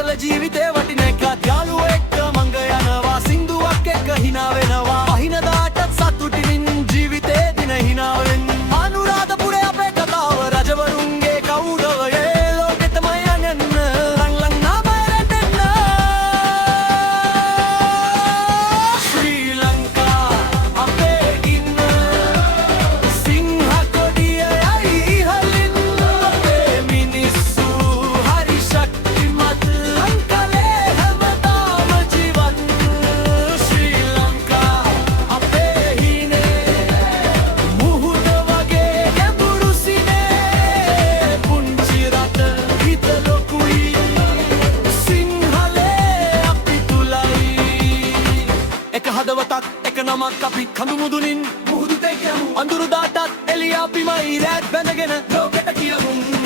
සරල ජීවිතේ වටින එක යාළුවෝ එක්ක මංග යනවා සින්දුවක් එක්ක හිනා වෙනවා වහිනදාටත් සතුටින් ජීවිතේ දින හිනාවෙන් අනුරාධපුරේ අපේ කතාව රජවරුන්ගේ කෞරවයේ ලෝකෙ තමයි යන්න ලං නාමය රැඳෙන්න ශ්‍රී ලංකා අපේ ඉන්න සිංහ කොඩියයි ඉහළින් අපේ මිනිස්සු හරි ශක්තිමත් ලංකලේ හැමදාම ජීවත් ශ්‍රී ලංකා අපේ හිනේ මුහුද වගේ ගැඹුරු සිනේ පුංචි රට හිත ලොකුයි සිංහලේ අපි තුලයි එක හදවතක් එක නමක් අපි කඳු මුදුනින් මුහුදු තෙක් යමු අඳුරු දාටත් එළිය අපිමයි රැත් බැඳගෙන ලෝකෙට කියමු